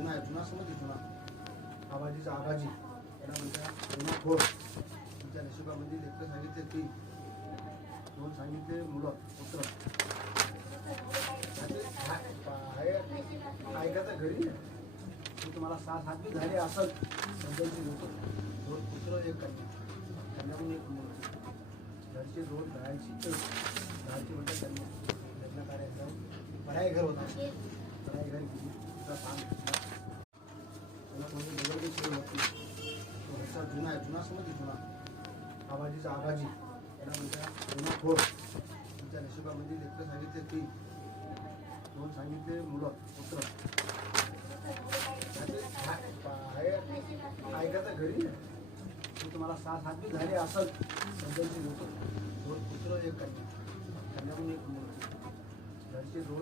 जुना आहे जुना समज जुना. आबाजीचा आबाजी. त्याला म्हणतात जुना खोड तुमच्या नशिबामध्ये लेकर सांगितले की दोन सांगितले? मुलं पुत्र. म्हणजे ऐकायचं घरी मी तुम्हाला सहा सात बी झाले असल सध्याची लोक. दोन पुत्र एक कन्या. कन्याहून एक मुलं घरचे दोन दहाची दहाची म्हणतात त्यांना लग्न करायचं पराय घर होता पराय घर गेली तिचा जुना जुना. समज जुना आबाजीचा आबाजी. याला म्हणतात जुना खोर. तुमच्या नशिबामध्ये लेखक सांगितले ती. दोन सांगितले? मुलं पुत्र. ऐकायचं घरी मी तुम्हाला सहा सात बी झाले असल. सध्याची लोक. दोन पुत्र एक कन्या. कन्याहून एक मुलं घरचे दोन